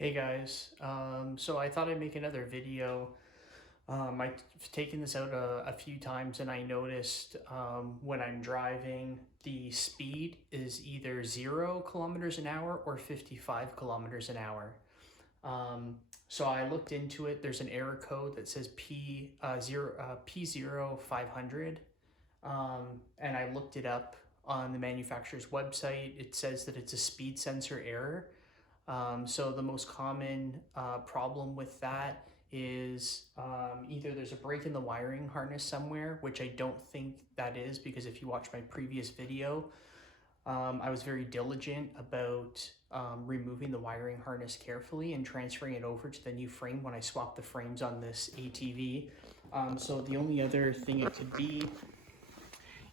Hey guys, so I thought I'd make another video. I've taken this out a few times and I noticed when I'm driving, the speed is either 0 kilometers an hour or 55 kilometers an hour. So I looked into it. There's an error code that says P0500, and I looked it up on the manufacturer's website. It says that it's a speed sensor error. So the most common problem with that is either there's a break in the wiring harness somewhere, which I don't think that is, because if you watch my previous video, I was very diligent about removing the wiring harness carefully and transferring it over to the new frame when I swapped the frames on this ATV. So the only other thing it could be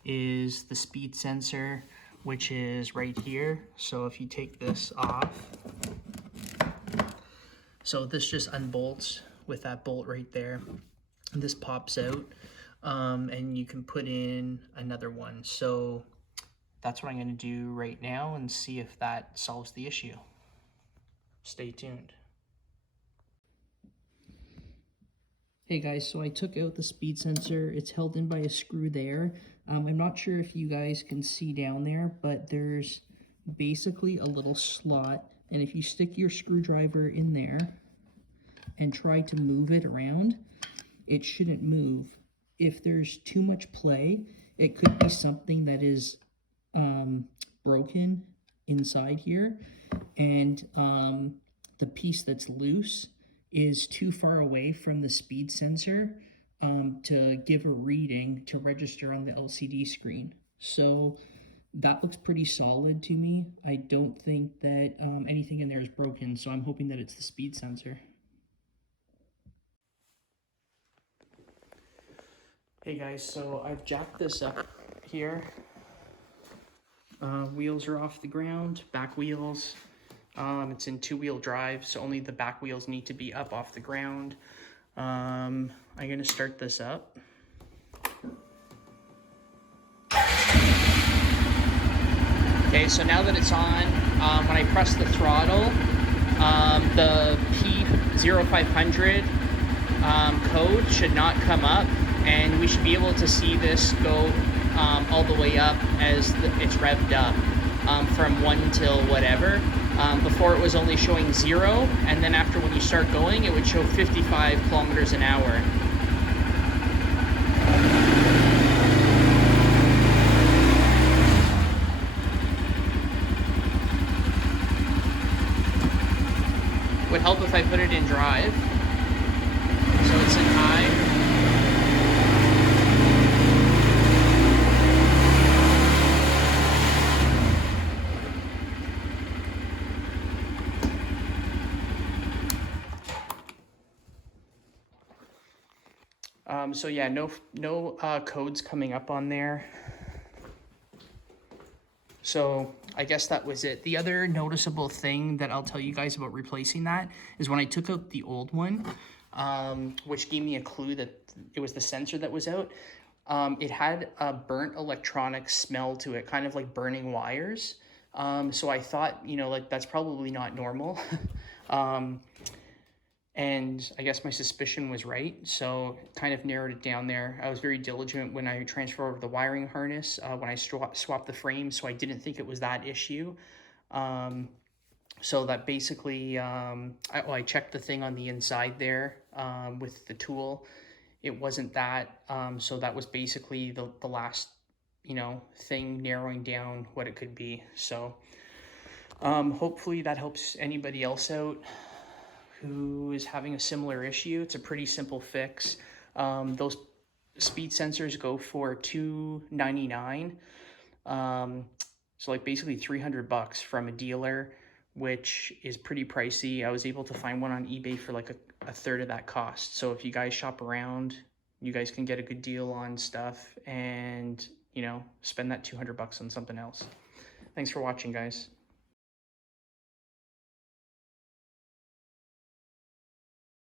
is the speed sensor, which is right here. So if you take this off, so this just unbolts with that bolt right there. And this pops out, and you can put in another one. So that's what I'm going to do right now and see if that solves the issue. Stay tuned. Hey guys, so I took out the speed sensor. It's held in by a screw there. I'm not sure if you guys can see down there, but there's basically a little slot, and if you stick your screwdriver in there and try to move it around, it shouldn't move. If there's too much play, it could be something that is broken inside here, and the piece that's loose is too far away from the speed sensor to give a reading to register on the LCD screen. So that looks pretty solid to me. I don't think that anything in there is broken, so I'm hoping that it's the speed sensor. Hey guys, so I've jacked this up here. Wheels are off the ground, back wheels. It's in two-wheel drive, so only the back wheels need to be up off the ground. I'm gonna start this up. Okay, so now that it's on, when I press the throttle, the P0500 code should not come up, and we should be able to see this go all the way up as it's revved up from 1 till whatever. Before it was only showing 0, and then after when you start going, it would show 55 kilometers an hour. Would help if I put it in drive. So it's in high. So yeah, no codes coming up on there. So I guess that was it. The other noticeable thing that I'll tell you guys about replacing that is when I took out the old one, which gave me a clue that it was the sensor that was out. It had a burnt electronic smell to it, kind of like burning wires. So I thought, like that's probably not normal. And I guess my suspicion was right, so kind of narrowed it down there. I was very diligent when I transferred over the wiring harness, when I swapped the frame, so I didn't think it was that issue. So that basically, I checked the thing on the inside there with the tool. It wasn't that, so that was basically the last, thing narrowing down what it could be. So hopefully that helps anybody else out who is having a similar issue. It's a pretty simple fix. Those speed sensors go for $299. So like basically 300 bucks from a dealer, which is pretty pricey. I was able to find one on eBay for like a third of that cost. So if you guys shop around, you guys can get a good deal on stuff and, spend that 200 bucks on something else. Thanks for watching, guys.